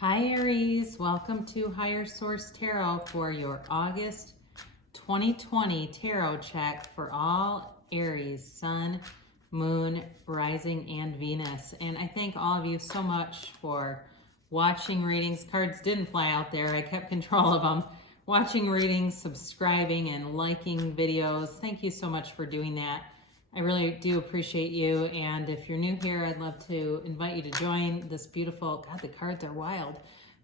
Hi Aries, welcome to Higher Source Tarot for your August 2020 tarot check for all Aries, Sun, Moon, Rising, and Venus. And I thank all of you so much for watching readings. Cards didn't fly out there. I kept control of them. Watching readings, subscribing, and liking videos. Thank you so much for doing that. I really do appreciate you, and if you're new here, I'd love to invite you to join this beautiful, God, the cards are wild,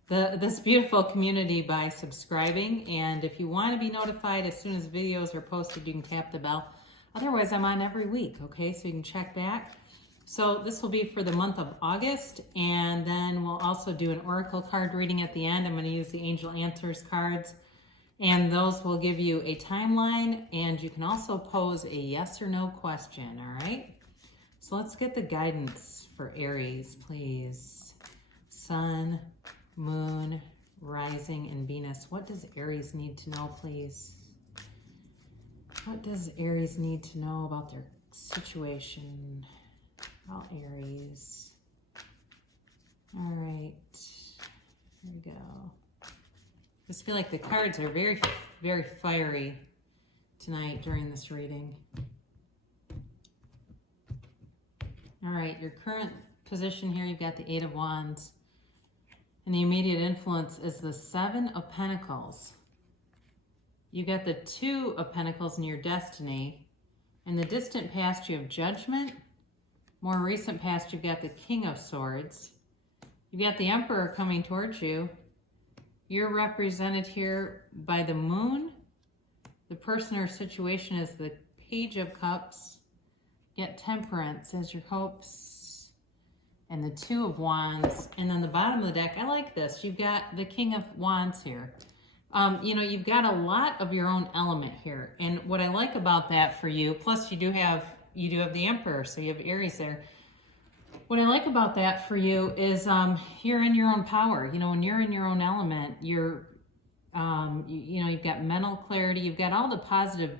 this beautiful community by subscribing. And if you want to be notified as soon as videos are posted, you can tap the bell. Otherwise, I'm on every week, okay, so you can check back. So this will be for the month of August, and then we'll also do an oracle card reading at the end. I'm going to use the Angel Answers cards, and those will give you a timeline, and you can also pose a yes or no question, all right? So let's get the guidance for Aries, please. Sun, Moon, Rising, and Venus. What does Aries need to know, please? What does Aries need to know about their situation? All Aries. All right, here we go. I just feel like the cards are very, very fiery tonight during this reading. All right, your current position here, you've got the Eight of Wands. And the immediate influence is the Seven of Pentacles. You got the Two of Pentacles in your destiny. In the distant past, you have Judgment. More recent past, you've got the King of Swords. You've got the Emperor coming towards you. You're represented here by the Moon. The person or situation is the Page of Cups. Get Temperance as your hopes. And the Two of Wands. And then the bottom of the deck, I like this. You've got the King of Wands here. You've got a lot of your own element here. And what I like about that for you, plus you do have the Emperor, so you have Aries there. What I like about that for you is you're in your own power. When you're in your own element, you've got mental clarity. You've got all the positive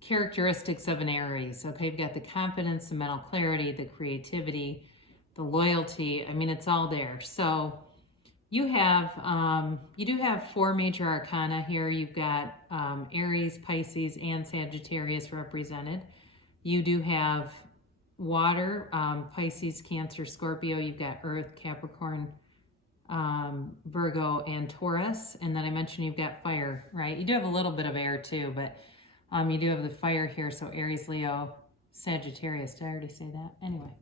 characteristics of an Aries. Okay, you've got the confidence, the mental clarity, the creativity, the loyalty. I mean, it's all there. So you do have four major arcana here. You've got Aries, Pisces, and Sagittarius represented. You do have water, Pisces, Cancer, Scorpio. You've got Earth, Capricorn, Virgo, and Taurus. And then I mentioned you've got fire, right? You do have a little bit of air too, but you do have the fire here. So Aries, Leo, Sagittarius. Did I already say that? Anyway.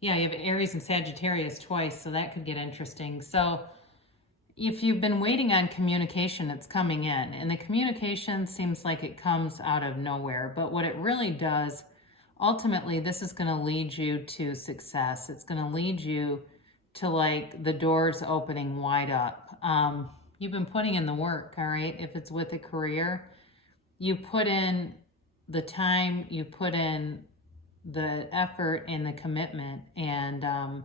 Yeah, you have Aries and Sagittarius twice, so that could get interesting. So if you've been waiting on communication, it's coming in. And the communication seems like it comes out of nowhere. But what it really does, ultimately, this is going to lead you to success. It's going to lead you to like the doors opening wide up. You've been putting in the work, all right? If it's with a career, you put in the time, you put in the effort and the commitment. And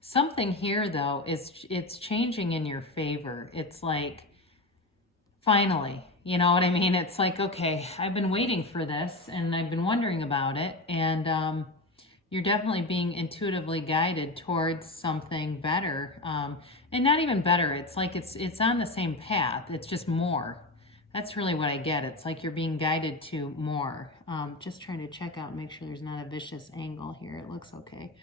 something here, though, it's changing in your favor. It's like, finally, you know what I mean? It's like, okay, I've been waiting for this and I've been wondering about it. And you're definitely being intuitively guided towards something better. And not even better. It's like it's on the same path. It's just more. That's really what I get. It's like you're being guided to more. Just trying to check out, make sure there's not a vicious angle here. It looks okay.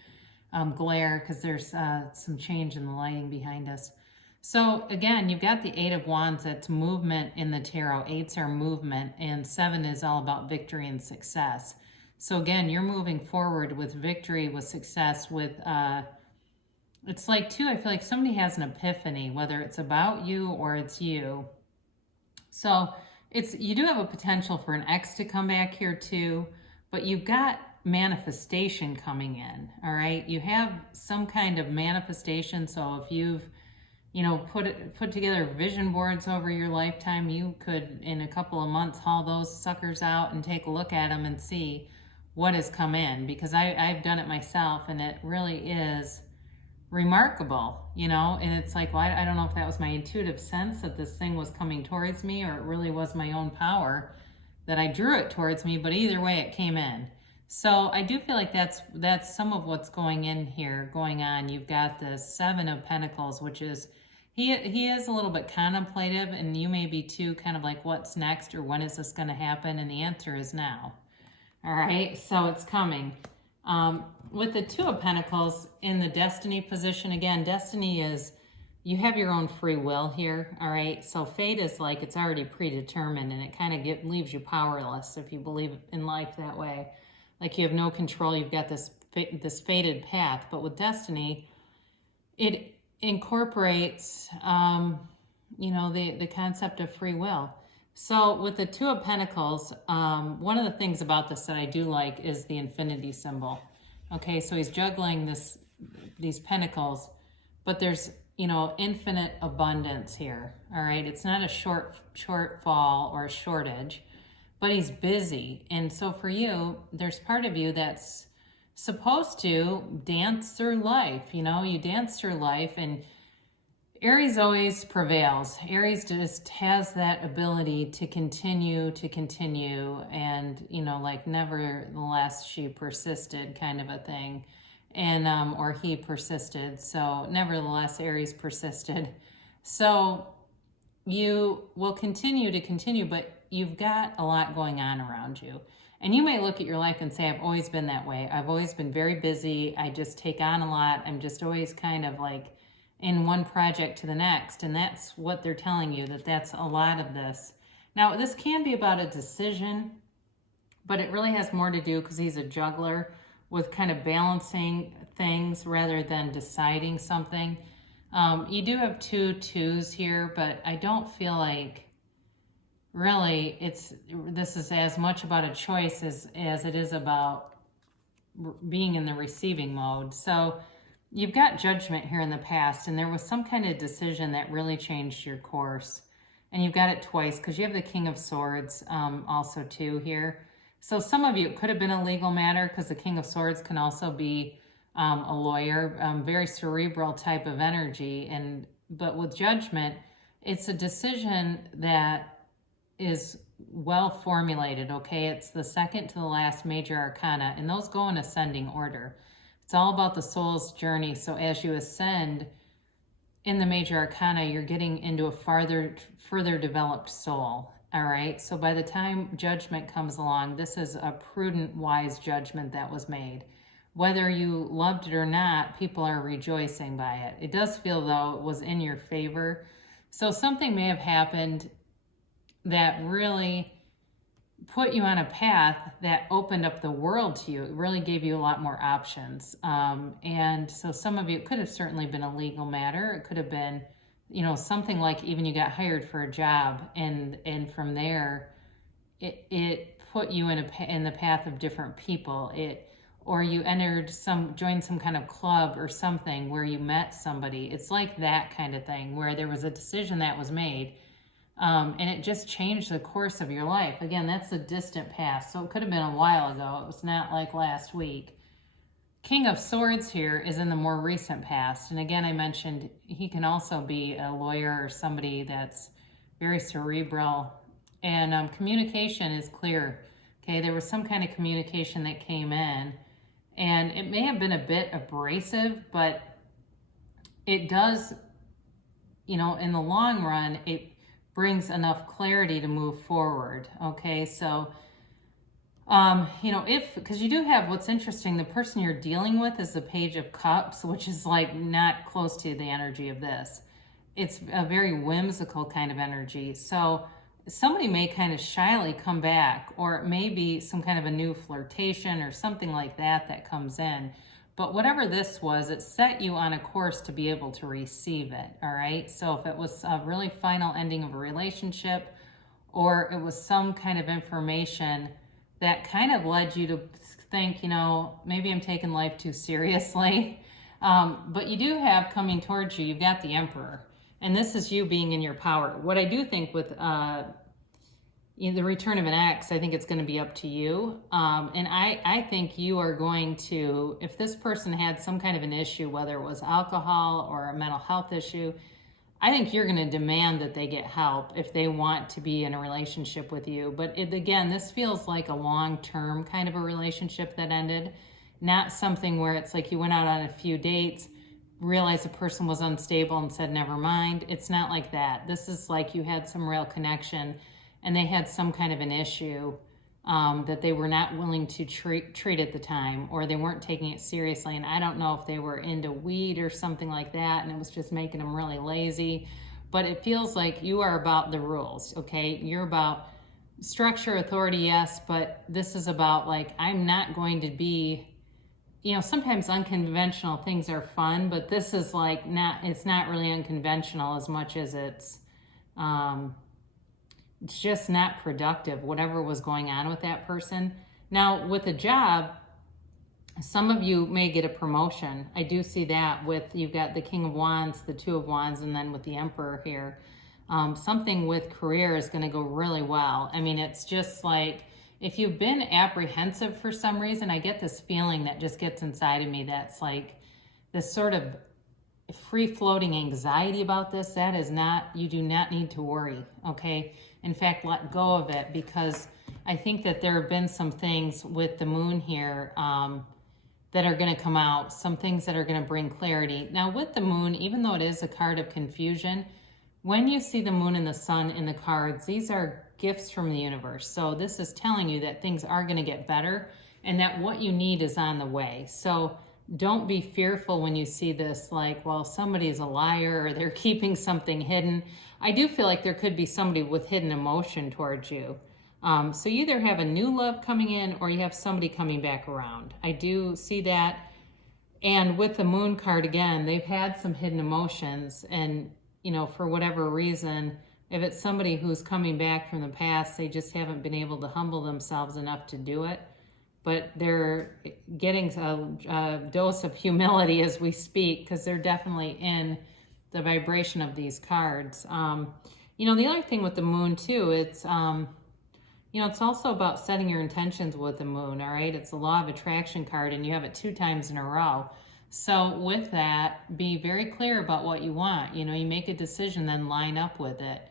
Glare, because there's some change in the lighting behind us. So again, you've got the Eight of Wands. That's movement in the tarot. Eights are movement, and Seven is all about victory and success. So again, you're moving forward with victory, with success, with, it's like too, I feel like somebody has an epiphany, whether it's about you or it's you. So you do have a potential for an ex to come back here too, but you've got manifestation coming in, all right? You have some kind of manifestation. So if you've, put together vision boards over your lifetime, you could, in a couple of months, haul those suckers out and take a look at them and see what has come in, because I've done it myself, and it really is remarkable, and it's like, well, I don't know if that was my intuitive sense that this thing was coming towards me, or it really was my own power that I drew it towards me, but either way it came in. So I do feel like that's some of what's going on. You've got the Seven of Pentacles, which is he is a little bit contemplative, and you may be too, kind of like, what's next, or when is this going to happen? And the answer is now. All right, so it's coming. With the Two of Pentacles in the Destiny position, again, Destiny is, you have your own free will here, all right? So fate is like it's already predetermined, and it kind of leaves you powerless if you believe in life that way. Like you have no control, you've got this fated path. But with Destiny, it incorporates, the concept of free will. So with the Two of Pentacles, one of the things about this that I do like is the infinity symbol. Okay, so he's juggling these pentacles, but there's, infinite abundance here. All right, it's not a shortfall or a shortage, but he's busy. And so for you, there's part of you that's supposed to dance through life. You dance through life, and Aries always prevails. Aries just has that ability to continue, and, like nevertheless she persisted kind of a thing. And, or he persisted. So nevertheless, Aries persisted. So you will continue, but you've got a lot going on around you. And you may look at your life and say, I've always been that way. I've always been very busy. I just take on a lot. I'm just always kind of like in one project to the next. And that's what they're telling you, that's a lot of this. Now, this can be about a decision, but it really has more to do, because he's a juggler, with kind of balancing things rather than deciding something. You do have 2 twos here, but I don't feel like really this is as much about a choice as it is about being in the receiving mode. So you've got Judgment here in the past, and there was some kind of decision that really changed your course. And you've got it twice, because you have the King of Swords also too here. So some of you, it could have been a legal matter, because the King of Swords can also be a lawyer, very cerebral type of energy. But with Judgment, it's a decision that is well formulated, okay? It's the second to the last major arcana, and those go in ascending order. It's all about the soul's journey. So as you ascend in the major arcana, you're getting into a further developed soul. All right, so by the time Judgment comes along, this is a prudent, wise judgment that was made. Whether you loved it or not, people are rejoicing by it. It does feel, though, it was in your favor. So something may have happened that really put you on a path that opened up the world to you. It really gave you a lot more options. And so some of you, it could have certainly been a legal matter. It could have been, something like even you got hired for a job, and from there, it put you in the path of different people. Or you joined some kind of club or something where you met somebody. It's like that kind of thing, where there was a decision that was made, and it just changed the course of your life. Again, that's the distant past, so it could have been a while ago. It was not like last week. King of Swords here is in the more recent past. And again, I mentioned he can also be a lawyer or somebody that's very cerebral. And communication is clear. Okay, there was some kind of communication that came in. And it may have been a bit abrasive, but it does, in the long run, it brings enough clarity to move forward. Okay, so because you do have, what's interesting, the person you're dealing with is the Page of Cups, which is like not close to the energy of this. It's a very whimsical kind of energy. So somebody may kind of shyly come back, or it may be some kind of a new flirtation or something like that comes in. But whatever this was, it set you on a course to be able to receive it, all right? So if it was a really final ending of a relationship, or it was some kind of information that kind of led you to think, maybe I'm taking life too seriously. But you do have coming towards you, you've got the Emperor. And this is you being in your power. What I do think with the return of an ex, I think it's going to be up to you. And I think you are going to, if this person had some kind of an issue, whether it was alcohol or a mental health issue, I think you're going to demand that they get help if they want to be in a relationship with you. But again, this feels like a long-term kind of a relationship that ended, not something where it's like you went out on a few dates, realized the person was unstable and said, never mind. It's not like that. This is like you had some real connection and they had some kind of an issue that they were not willing to treat at the time, or they weren't taking it seriously. And I don't know if they were into weed or something like that, and it was just making them really lazy. But it feels like you are about the rules, okay? You're about structure, authority, yes, but this is about like, I'm not going to be, you know, sometimes unconventional things are fun, but this is like it's not really unconventional as much as it's just not productive, whatever was going on with that person. Now, with a job, some of you may get a promotion. I do see that with, you've got the King of Wands, the Two of Wands, and then with the Emperor here. Something with career is going to go really well. I mean, it's just like, if you've been apprehensive for some reason, I get this feeling that just gets inside of me that's like this sort of free-floating anxiety about this. That is not, you do not need to worry, okay? In fact, let go of it, because I think that there have been some things with the moon here that are going to come out, some things that are going to bring clarity. Now, with the moon, even though it is a card of confusion, when you see the moon and the sun in the cards, these are gifts from the universe. So this is telling you that things are going to get better and that what you need is on the way. So don't be fearful when you see this, like, well, somebody's a liar or they're keeping something hidden. I do feel like there could be somebody with hidden emotion towards you. So you either have a new love coming in or you have somebody coming back around. I do see that. And with the moon card, again, they've had some hidden emotions, and, you know, for whatever reason, if it's somebody who's coming back from the past, they just haven't been able to humble themselves enough to do it. But they're getting a dose of humility as we speak, because they're definitely in the vibration of these cards. You know, the other thing with the moon too, it's, you know, it's also about setting your intentions with the moon, all right? It's a law of attraction card, and you have it 2 times in a row. So with that, be very clear about what you want. You know, you make a decision, then line up with it.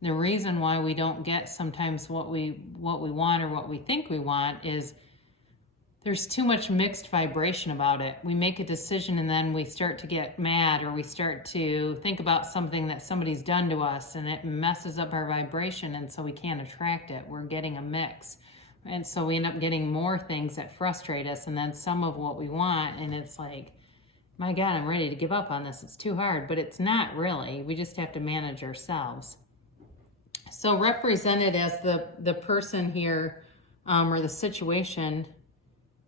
The reason why we don't get sometimes what we want or what we think we want is there's too much mixed vibration about it. We make a decision and then we start to get mad, or we start to think about something that somebody's done to us, and it messes up our vibration, and so we can't attract it. We're getting a mix. And so we end up getting more things that frustrate us, and then some of what we want, and it's like, my God, I'm ready to give up on this. It's too hard, but it's not really. We just have to manage ourselves. So represented as the person here, or the situation,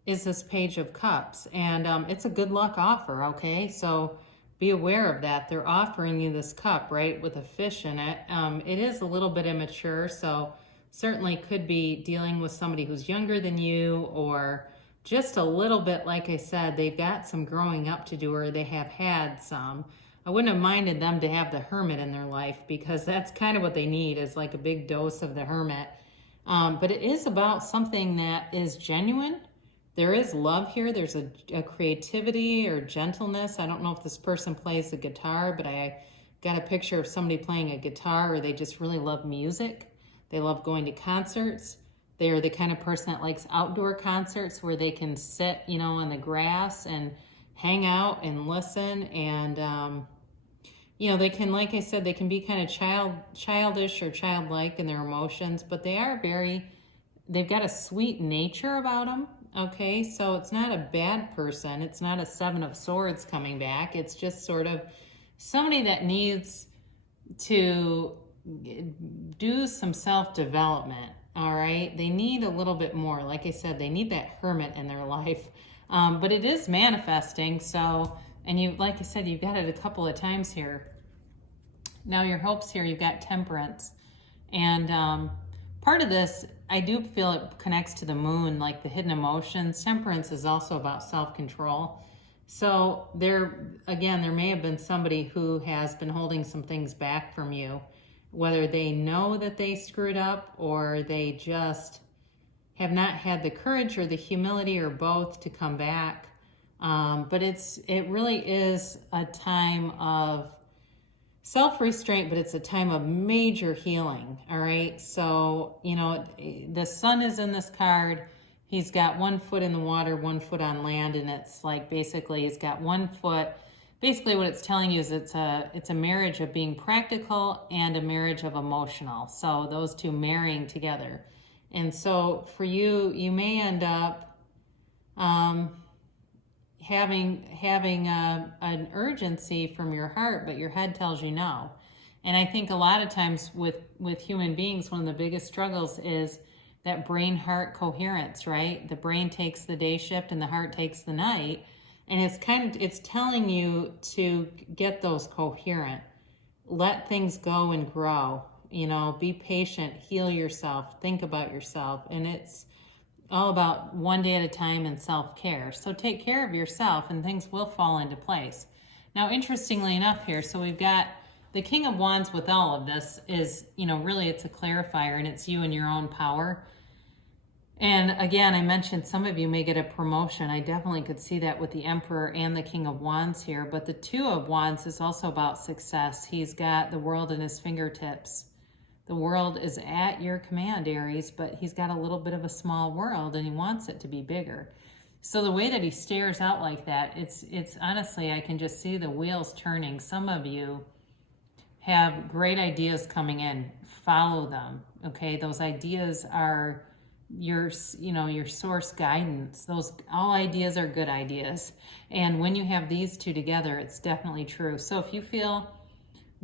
is this Page of Cups. And it's a good luck offer, okay? So be aware of that. They're offering you this cup, right, with a fish in it. It is a little bit immature, so certainly could be dealing with somebody who's younger than you, or just a little bit, like I said, they've got some growing up to do, or they have had some. I wouldn't have minded them to have the Hermit in their life, because that's kind of what they need, is like a big dose of the Hermit. But it is about something that is genuine. There is love here. There's a creativity or gentleness. I don't know if this person plays the guitar, but I got a picture of somebody playing a guitar, or they just really love music. They love going to concerts. They are the kind of person that likes outdoor concerts where they can sit, you know, on the grass and hang out and listen. And, you know, they can, like I said, they can be kind of childish or childlike in their emotions, but they are they've got a sweet nature about them. Okay, so it's not a bad person. It's not a 7 of Swords coming back. It's just sort of somebody that needs to do some self-development, all right? They need a little bit more. Like I said, they need that Hermit in their life. But it is manifesting, so, and you, like I said, you've got it a couple of times here. Now your hopes here, you've got Temperance. And part of this, I do feel it connects to the moon, like the hidden emotions. Temperance is also about self-control. So there, again, there may have been somebody who has been holding some things back from you, whether they know that they screwed up or they just have not had the courage or the humility, or both, to come back. But it really is a time of self-restraint, but it's a time of major healing. All right. So, you know, the sun is in this card. He's got 1 foot in the water, 1 foot on land. And it's like, basically he's got 1 foot. Basically what it's telling you is it's a marriage of being practical and a marriage of emotional. So those two marrying together. And so for you, you may end up, having an urgency from your heart, but your head tells you no. And I think a lot of times with human beings, one of the biggest struggles is that brain-heart coherence, right? The brain takes the day shift and the heart takes the night. And it's telling you to get those coherent. Let things go and grow. You know, be patient, heal yourself, think about yourself. And it's all about one day at a time and self-care. So take care of yourself and things will fall into place. Now, interestingly enough here, so we've got the King of Wands with all of this is, you know, really it's a clarifier and it's you and your own power. And again, I mentioned some of you may get a promotion. I definitely could see that with the Emperor and the King of Wands here. But the Two of Wands is also about success. He's got the world in his fingertips. The world is at your command, Aries, but he's got a little bit of a small world and he wants it to be bigger. So the way that he stares out like that, it's honestly, I can just see the wheels turning. Some of you have great ideas coming in. Follow them, okay? Those ideas are your source guidance. All ideas are good ideas. And when you have these two together, it's definitely true. So if you feel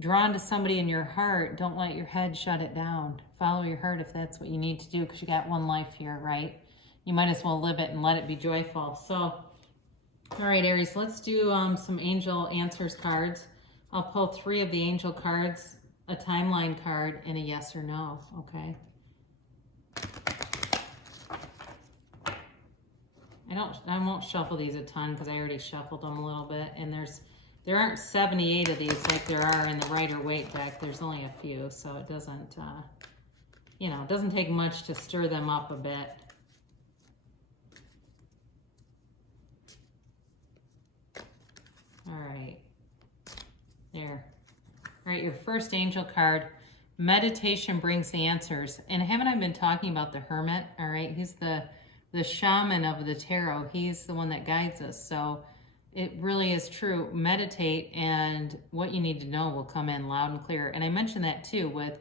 drawn to somebody in your heart, don't let your head shut it down. Follow your heart if that's what you need to do, because you got one life here, right? You might as well live it and let it be joyful. So, all right, Aries, let's do some angel answers cards. I'll pull 3 of the angel cards, a timeline card, and a yes or no, okay? I won't shuffle these a ton because I already shuffled them a little bit, and there aren't 78 of these like there are in the Rider-Waite deck. There's only a few, so it doesn't, it doesn't take much to stir them up a bit. All right, there. All right, your first angel card, meditation brings the answers. And haven't I been talking about the Hermit? All right, he's the shaman of the tarot. He's the one that guides us. So it really is true. Meditate and what you need to know will come in loud and clear. And I mentioned that too with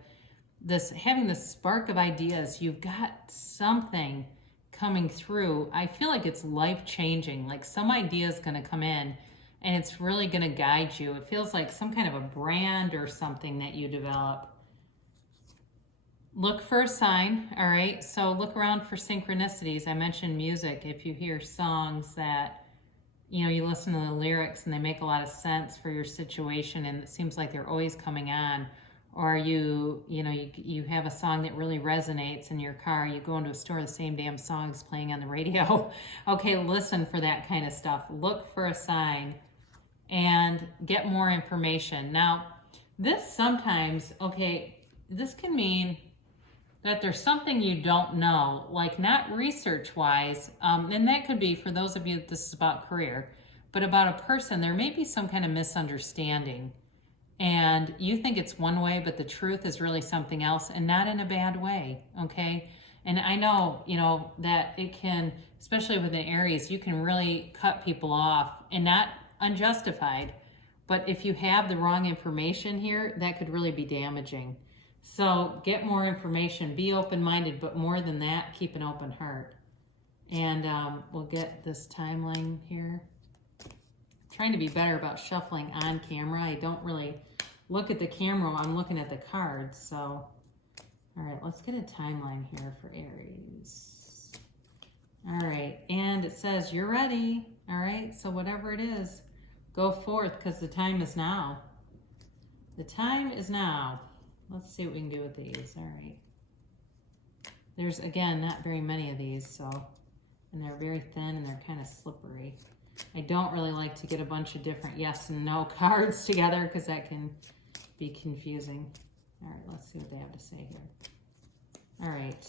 this, having this spark of ideas. You've got something coming through. I feel like it's life-changing. Like some idea is going to come in and it's really going to guide you. It feels like some kind of a brand or something that you develop. Look for a sign, all right? So look around for synchronicities. I mentioned music. If you hear songs that, you listen to the lyrics and they make a lot of sense for your situation and it seems like they're always coming on, or you have a song that really resonates in your car, you go into a store, the same damn song's playing on the radio. Okay, listen for that kind of stuff. Look for a sign and get more information. Now, this sometimes, this can mean that there's something you don't know, like not research-wise, and that could be, for those of you that this is about career, but about a person, there may be some kind of misunderstanding, and you think it's one way, but the truth is really something else, and not in a bad way, okay? And I know, that it can, especially with an Aries, you can really cut people off, and not unjustified, but if you have the wrong information here, that could really be damaging. So get more information, be open-minded, but more than that, keep an open heart. And we'll get this timeline here. I'm trying to be better about shuffling on camera. I don't really look at the camera, I'm looking at the cards. So, all right, let's get a timeline here for Aries. All right, and it says you're ready. All right, so whatever it is, go forth because the time is now. The time is now. Let's see what we can do with these. All right. There's, again, not very many of these, so, and they're very thin and they're kind of slippery. I don't really like to get a bunch of different yes and no cards together because that can be confusing. All right, let's see what they have to say here. All right.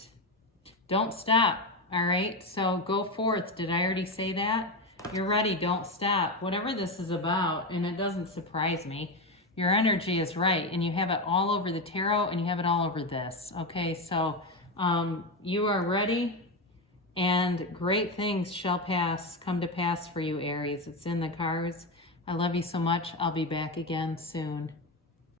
Don't stop. All right, so go forth. Did I already say that? You're ready. Don't stop. Whatever this is about, and it doesn't surprise me, Your energy is right, and you have it all over the tarot, and you have it all over this. Okay, so you are ready, and great things shall come to pass for you, Aries. It's in the cards. I love you so much. I'll be back again soon.